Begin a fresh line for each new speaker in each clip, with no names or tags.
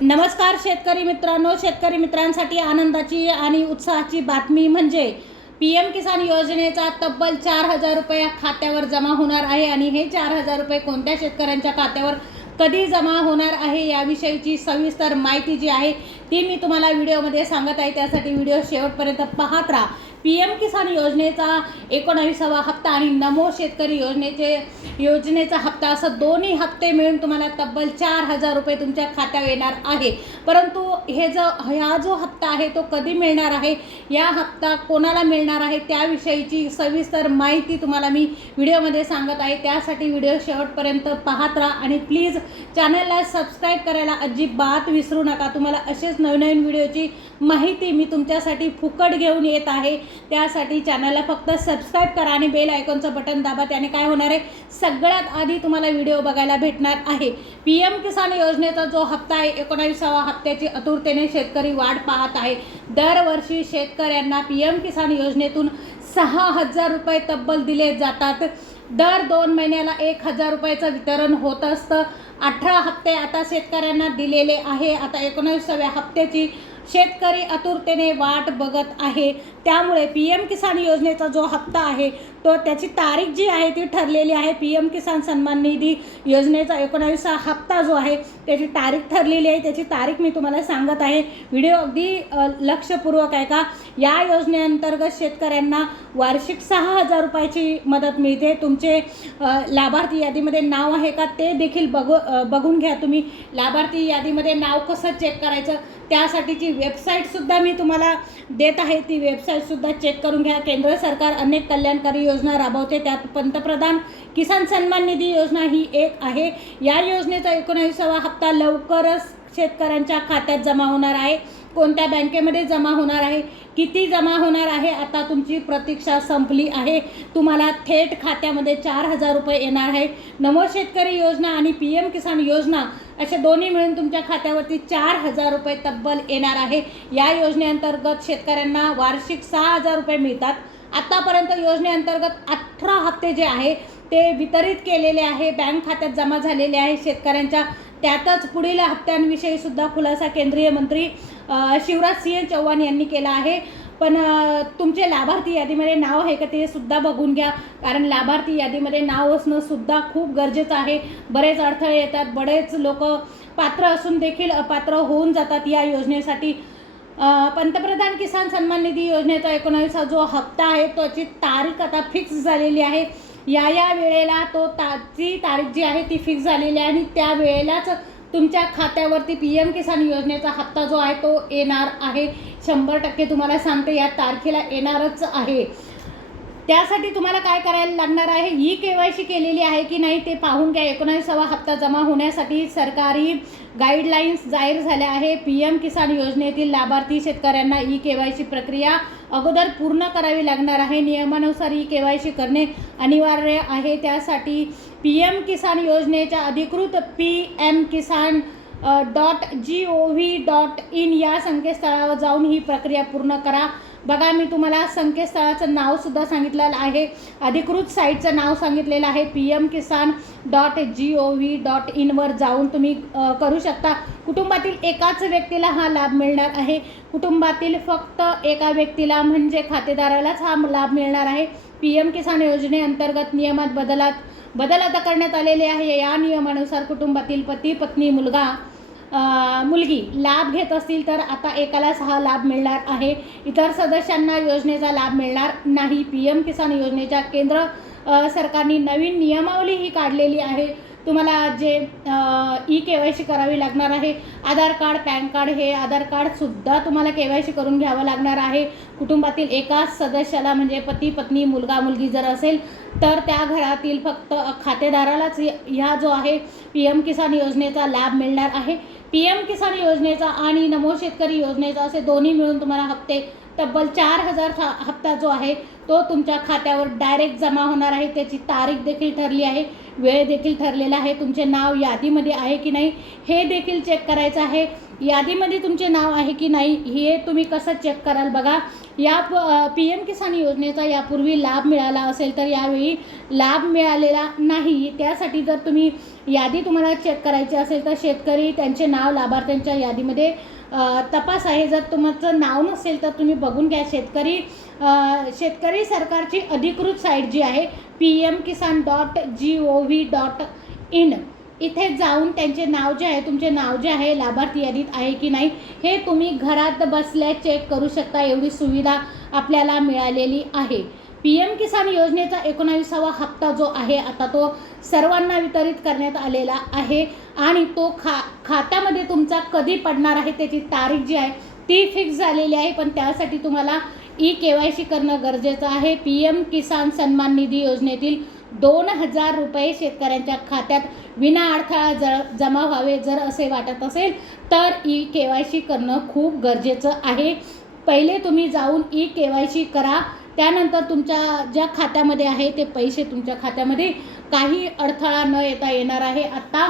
नमस्कार शेतकरी मित्रांनो शेतकरी मित्रांसाठी आनंदाची आणि उत्साहाची बातमी म्हणजे पी एम किसान योजनेचा तब्बल चार हजार रुपये खात्यावर जमा होणार आहे आणि हे चार हजार रुपये कोणत्या शेतकऱ्यांच्या खात्यावर कधी जमा होणार आहे याविषयीची सविस्तर माहिती जी आहे ती मी तुम्हाला व्हिडिओमध्ये सांगत आहे. त्यासाठी व्हिडिओ शेवटपर्यंत पाहत राहा. पी एम किसान योजनेचा एकोणावीसावा हप्ता आणि नमो शेतकरी योजनेचे योजनेचा हप्ता असं दोन्ही हप्ते मिळून तुम्हाला तब्बल चार हजार रुपये तुमच्या खात्यावर येणार आहे. परंतु हे जो हा जो हप्ता आहे तो कधी मिळणार आहे? या हप्ता कोणाला मिळणार आहे? त्याविषयीची सविस्तर माहिती तुम्हाला मी व्हिडिओमध्ये सांगत आहे. त्यासाठी व्हिडिओ शेवटपर्यंत पाहत राहा आणि प्लीज चॅनलला सबस्क्राईब करायला अजिबात विसरू नका. तुम्हाला असेच नवनवीन व्हिडिओची माहिती मी तुमच्यासाठी फुकट घेऊन येत आहे. त्यासाठी चॅनलला फक्त सबस्क्राईब करा आणि बेल आयकॉनचं बटन दाबा. त्याने काय होणार आहे? सगळ्यात आधी तुम्हाला व्हिडिओ बघायला भेटणार आहे. पी एम किसान योजनेचा जो हप्ता आहे एकोणावीसावा हप्त्याची आतुरतेने शेतकरी वाट पाहत आहे. दरवर्षी शेतकऱ्यांना पी एम किसान योजनेतून सहा हजार रुपये तब्बल दिले जातात. दर दोन महिन्याला एक हजार रुपयाचं वितरण होत असतं. अठरा हप्ते आता शेतकऱ्यांना दिलेले आहे. आता एकोणावीसाव्या हप्त्याची शेतकरी आतुरतेने वाट बघत आहे. त्यामुळे पी एम किसान योजनेचा जो हप्ता आहे तो त्याची तारीख जी आहे ती ठरलेली आहे. पी एम किसान सन्मान निधी योजनेचा एकोणावीसा हप्ता जो आहे त्याची तारीख ठरलेली आहे. त्याची तारीख मी तुम्हाला सांगत आहे. व्हिडिओ अगदी लक्षपूर्वक आहे का या योजनेअंतर्गत शेतकऱ्यांना वार्षिक सहा हजार रुपयाची मदत मिळते. तुमचे लाभार्थी यादीमध्ये नाव आहे का ते देखील बघू बघून घ्या तुम्ही. लाभार्थी यादीमध्ये नाव कसं चेक करायचं? त्यासाठीची वेबसाईटसुद्धा मी तुम्हाला देत आहे. ती वेबसाईटसुद्धा चेक करून घ्या. केंद्र सरकार अनेक कल्याणकारी योजना राबवते. त्यात पंतप्रधान किसान सन्मान निधी योजना ही एक आहे. या योजनेचा एकोणावीसावा हप्ता लवकरच शेतकऱ्यांच्या खात्यात जमा होणार आहे. कोणत्या बँकेमध्ये जमा होणार आहे किती जमा होणार आहे आता तुमची प्रतीक्षा संपली आहे. तुम्हाला थेट खात्यामध्ये चार हजार रुपये येणार आहे नमो शेतकरी योजना आणि पी एम किसान योजना असे दोन्ही मिळून तुमच्या खात्यावरती चार हजार रुपये तब्बल येणार आहे. या योजनेअंतर्गत शेतकऱ्यांना वार्षिक सहा हजार रुपये मिळतात. आत्तापर्यंत योजनेअंतर्गत अठरा हप्ते जे आहे ते वितरित केलेले आहे. बँक खात्यात जमा झालेले आहे. शेतकऱ्यांच्या त्यातच पुढील हप्त्यांविषयी सुद्धा खुलासा केंद्रीय मंत्री शिवराज सिंह चौहान यांनी केला आहे. पण तुमचे लाभार्थी यादीमध्ये नाव आहे का ते सुद्धा बघून घ्या. कारण लाभार्थी यादीमध्ये नाव असणं सुद्धा खूप गरजेचं आहे. बरेच अडथळे येतात बरेच लोक पात्र असून देखील अपात्र होऊन जातात या योजनेसाठी. पंतप्रधान किसान सन्मान निधी योजनेचा एकोणावीसा जो हप्ता आहे त्याची तारीख आता फिक्स झालेली आहे. या या वेळेला तो ता ती तारीख जी आहे ती फिक्स झालेली आहे आणि त्या वेळेलाच तुमच्या खात्यावरती पी एम किसान योजनेचा हप्ता जो आहे तो येणार आहे. शंभर टक्के तुम्हाला सांगते या तारखेला येणारच आहे. त्यासाठी तुम्हाला काय करायला लागणार आहे? ई के वाय सी केलेली आहे की नाही ते पाहून घ्या. एकोणावीसावा हप्ता जमा होण्यासाठी सरकारी गाईडलाईन्स जाहीर झाल्या आहे पी एम किसान योजनेतील लाभार्थी शेतकऱ्यांना ई के वाय सी प्रक्रिया अगोदर पूर्ण करावी लागणार आहे. नियमानुसार ई के वाय सी करणे अनिवार्य आहे. त्यासाठी पी एम किसान योजनेच्या अधिकृत P M Kisan dot G O V dot in या संकेतस्थळावर जाऊन ही प्रक्रिया पूर्ण करा. बघा मी तुम्हाला संकेतस्थळाचं नावसुद्धा सांगितलेलं आहे. अधिकृत साईटचं नाव सांगितलेलं आहे. P M Kisan dot G O V dot इनवर जाऊन तुम्ही करू शकता. कुटुंबातील एकाच व्यक्तीला हा लाभ मिळणार आहे. कुटुंबातील फक्त एका व्यक्तीला म्हणजे खातेदारालाच हा लाभ मिळणार आहे. पी एम किसान योजनेअंतर्गत नियमात बदलात बदल आता करण्यात आलेले आहे. या नियमानुसार कुटुंबातील पती पत्नी मुलगा मुलगी लाभ घेत असतील तर आता एकाला सहा लाभ मिळणार आहे. इतर सदस्यांना योजनेचा लाभ मिळणार नाही. पी एम किसान योजनेच्या केंद्र सरकारने नवीन नियमावली ही काढलेली आहे. तुम्हाला जे ई के वाय सी करावी लागणार आहे. आधार कार्ड पॅन कार्ड हे आधार कार्डसुद्धा तुम्हाला के वाय सी करून घ्यावं लागणार आहे. कुटुंबातील एकाच सदस्याला म्हणजे पती पत्नी मुलगा मुलगी जर असेल तर त्या घरातील फक्त खातेदारालाच ह्या जो आहे पी एम किसान योजनेचा लाभ मिळणार आहे. पी एम किसान योजनेचा आणि नमो शेतकरी योजनेचा असे दोन्ही मिळून तुम्हाला हप्ते तब्बल चार हजार हप्ता जो आहे तो तुमच्या खात्यावर डायरेक्ट जमा होणार आहे. त्याची तारीख देखील ठरली आहे. वेळ देखील ठरलेला आहे. तुमचे नाव यादीमध्ये आहे की नाही हे देखील चेक करायचं आहे. यादीमध्ये तुमचे नाव आहे की नाही हे तुम्ही कसं चेक कराल बघा. या पी एम किसान योजनेचा यापूर्वी लाभ मिळाला असेल तर यावेळी लाभ मिळालेला नाही. त्यासाठी जर तुम्ही यादी तुम्हाला चेक करायची असेल तर शेतकरी त्यांचे नाव लाभार्थ्यांच्या यादीमध्ये तपास आहे. जर तुमचं नाव नसेल तर तुम्ही बघून घ्या. शेतकरी शेतकरी सरकारची अधिकृत साईट जी आहे P M Kisan dot G O V dot in. इथे जाऊन त्यांचे नाव जे आहे तुमचे नाव जे आहे लाभार्थी यादीत आहे की नाही हे तुम्ही घरात बसल्या चेक करू शकता एवढी सुविधा आपल्याला मिळालेली आहे. पी एम किसान योजनेचा एकोणावीसावा हप्ता जो आहे आता तो सर्वांना वितरित करण्यात आलेला आहे आणि तो खा खात्यामध्ये तुमचा कधी पडणार आहे त्याची तारीख जी आहे ती फिक्स झालेली आहे पण त्यासाठी तुम्हाला ई के वाय सी करणं गरजेचं आहे. पी एम किसान सन्मान निधी योजनेतील दोन हजार रुपये शेतकऱ्यांच्या खात्यात विना अडथळा ज जमा व्हावे जर असे वाटत असेल तर ई के वाय सी करणं खूप गरजेचं आहे. पहिले तुम्ही जाऊन ई के वाय सी करा. त्यानंतर तुमच्या ज्या खात्यामध्ये आहे ते पैसे तुमच्या खात्यामध्ये. काही अडथळा न येता येणार आहे. आत्ता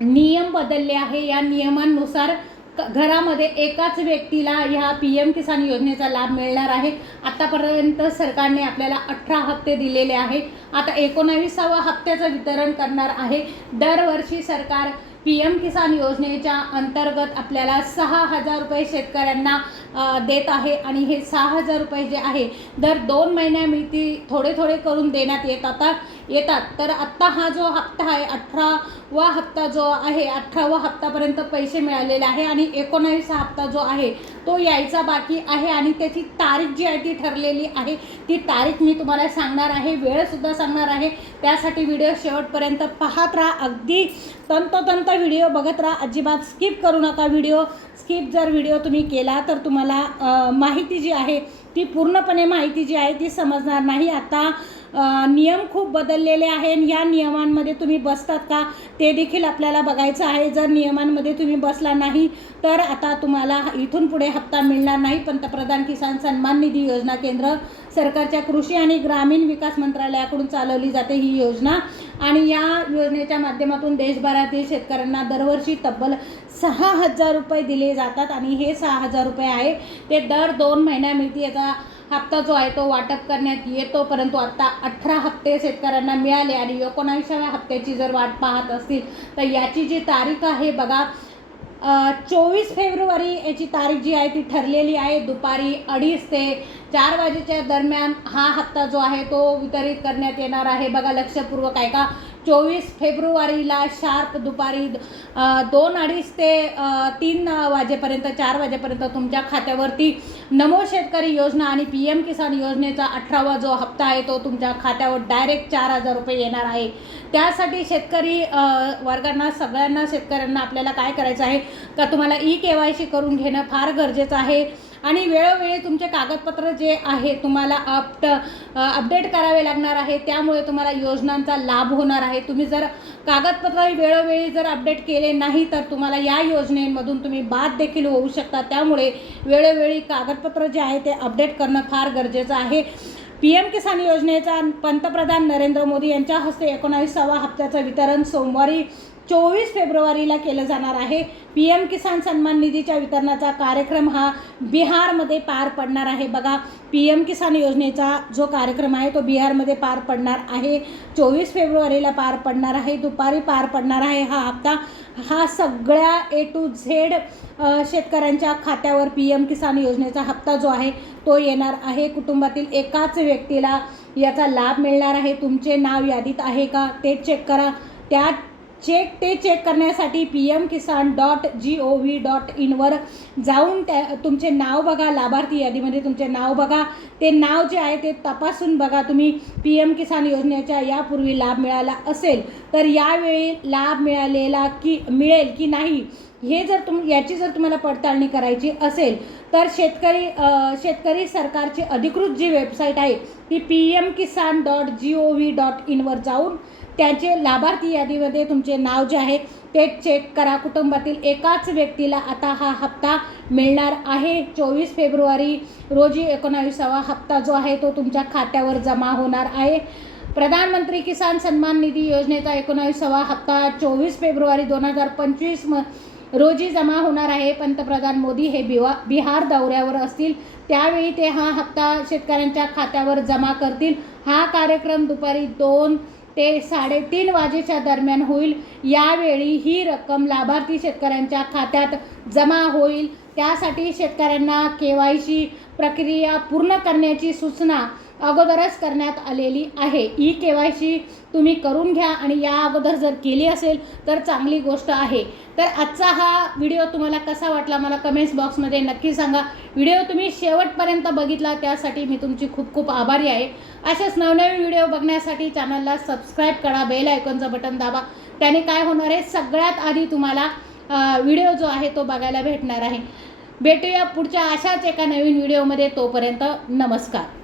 नियम बदलले आहे. या नियमांनुसार घरामध्ये एकाच व्यक्तीला ह्या पी एम किसान योजनेचा लाभ मिळणार आहे. आत्तापर्यंत सरकारने आपल्याला अठरा हप्ते दिलेले आहे आता एकोणावीसावा हप्त्याचं वितरण करणार आहे. दरवर्षी सरकार पी एम किसान योजनेच्या अंतर्गत आपल्याला सहा हजार रुपये शेतकऱ्यांना देत आहे आणि हे सहा हजार रुपये जे आहे दर दोन महिन्यामिती थोडे थोडे करून देण्यात येत आता. येतात. तर आत्ता हा जो हप्ता आहे अठरावा हप्ता जो आहे अठरावा हप्तापर्यंत पैसे मिळालेले आहे आणि एकोणावीसा हप्ता जो आहे तो यायचा बाकी आहे आणि त्याची तारीख जी आहे ती ठरलेली आहे. ती तारीख मी तुम्हाला सांगणार आहे वेळसुद्धा सांगणार आहे. त्यासाठी व्हिडिओ शेवटपर्यंत पाहत राहा. अगदी तंतोतंत व्हिडिओ बघत राहा. अजिबात स्किप करू नका व्हिडिओ. स्किप जर व्हिडिओ तुम्ही केला तर तुम्हाला माहिती जी आहे ती पूर्णपणे माहिती जी आहे ती समजणार नाही. आता नियम खूप बदललेले आहे ह्या या नियमांमध्ये तुम्ही बसतात का? ते देखील आपल्याला बघायचं आहे. जर नियमांमध्ये तुम्ही बसला नाही तर आता तुम्हाला इथून पुढे हप्ता मिळणार नाही. पंतप्रधान किसान सन्मान निधी योजना केंद्र सरकारच्या कृषी आणि ग्रामीण विकास मंत्रालयाकडून चालवली जाते ही योजना. आणि या योजनेच्या माध्यमातून देशभरातील शेतकऱ्यांना दरवर्षी तब्बल सहा हजार रुपये दिले जातात. आणि हे सहा हजार रुपये आहे. ते दर दोन महिन्या मिळते याचा हप्ता जो आहे तो वाटप करण्यात येतो परंतु आत्ता अठरा हप्ते शेतकऱ्यांना मिळाले आणि एकोणावीसाव्या हप्त्याची जर वाट पाहत असतील तर याची जी तारीख आहे बघा चोवीस फेब्रुवारी याची तारीख जी आहे ती ठरलेली आहे. दुपारी अडीच ते चार वाजेच्या दरम्यान हा हप्ता जो आहे तो वितरित करण्यात येणार आहे. बघा लक्षपूर्वक आहे का चोवीस फेब्रुवारीला शार्प दुपारी दोन अडीच ते तीन वाजेपर्यंत चार वाजेपर्यंत तुमच्या खात्यावरती नमो शेतकरी योजना आणि पी एम किसान योजनेचा अठरावा जो हप्ता आहे तो तुमच्या खात्यावर डायरेक्ट चार हजार रुपये येणार आहे. त्यासाठी शेतकरी वर्गांना सगळ्यांना शेतकऱ्यांना आपल्याला काय करायचं आहे का तुम्हाला ई के वाय सी करून घेणं फार गरजेचं आहे. आणि वेळोवेळी तुमचे कागदपत्र जे आहे तुम्हाला अपट अपडेट करावे लागणार आहे. त्यामुळे तुम्हाला योजनांचा लाभ होणार आहे. तुम्ही जर कागदपत्र वेळोवेळी जर अपडेट केले नाही तर तुम्हाला या योजनेमधून तुम्ही बाद देखील होऊ शकता. त्यामुळे वेळोवेळी कागदपत्र जे आहे ते अपडेट करणं फार गरजेचं आहे. पी एम किसान योजनेचा पंतप्रधान नरेंद्र मोदी यांच्या हस्ते एकोणावीसावा हप्त्याचं वितरण सोमवारी चोवीस फेब्रुवारीला केलं जाणार आहे. पी एम किसान सन्मान निधीच्या वितरणाचा कार्यक्रम हा बिहारमध्ये पार पडणार आहे. बघा पी एम किसान योजनेचा जो कार्यक्रम आहे तो बिहारमध्ये पार पडणार आहे. चोवीस फेब्रुवारीला पार पडणार आहे. दुपारी पार पडणार आहे हा हप्ता. हा सगळ्या ए टू झेड शेतकऱ्यांच्या खात्यावर पी एम किसान योजनेचा हप्ता जो आहे तो येणार आहे. कुटुंबातील एकाच व्यक्तीला याचा लाभ मिळणार आहे. तुमचे नाव यादीत आहे का? ते चेक करा. त्यात चेक ते चेक करण्यासाठी P M Kisan dot G O V dot इनवर जाऊन त्या तुमचे नाव बघा लाभार्थी यादीमध्ये तुमचे नाव बघा. ते नाव जे आहे ते तपासून बघा तुम्ही. पी एम किसान योजनेच्या यापूर्वी लाभ मिळाला असेल तर यावेळी लाभ मिळालेला की मिळेल की नाही हे जर तुम याची जर तुम्हाला पडताळणी करायची असेल तर शेतकरी शेतकरी सरकारची अधिकृत जी वेबसाईट आहे ती P M Kisan dot G O V dot इनवर जाऊन त्याचे लाभार्थी यादीमध्ये तुमचे नाव जे आहे ते चेक करा. कुटुंबातील एकाच व्यक्तीला आता हा हप्ता मिळणार आहे. चोवीस फेब्रुवारी रोजी एकोणावीसावा हप्ता जो आहे तो तुमच्या खात्यावर जमा होणार आहे. प्रधानमंत्री किसान सन्मान निधी योजनेचा एकोणावीसावा हप्ता चोवीस फेब्रुवारी दोन हजार पंचवीस म रोजी जमा होणार आहे. पंतप्रधान मोदी हे बिवा बिहार दौऱ्यावर असतील. त्यावेळी ते हा हप्ता शेतकऱ्यांच्या खात्यावर जमा करतील. हा कार्यक्रम दुपारी दोन ते साडेतीन वाजेच्या दरम्यान होईल. यावेळी ही रक्कम लाभार्थी शेतकऱ्यांच्या खात्यात जमा होईल. त्यासाठी शेतकऱ्यांना के वाय सी प्रक्रिया पूर्ण करण्याची सूचना अगोदरच करण्यात आलेली आहे. ई के वाय सी तुम्ही करून घ्या आणि या अगोदर जर केली असेल तर चांगली गोष्ट आहे. तर आजचा हा व्हिडिओ तुम्हाला कसा वाटला मला कमेंट्स बॉक्समध्ये नक्की सांगा. व्हिडिओ तुम्ही शेवटपर्यंत बघितला त्यासाठी मी तुमची खूप खूप आभारी आहे. असेच नवनवीन व्हिडिओ बघण्यासाठी चॅनलला सबस्क्राईब करा बेल आयकॉनचं बटन दाबा. त्याने काय होणार आहे? सगळ्यात आधी तुम्हाला व्हिडिओ जो आहे तो बघायला भेटणार आहे. भेटूया पुढच्या अशाच एका नवीन व्हिडिओमध्ये. तोपर्यंत नमस्कार.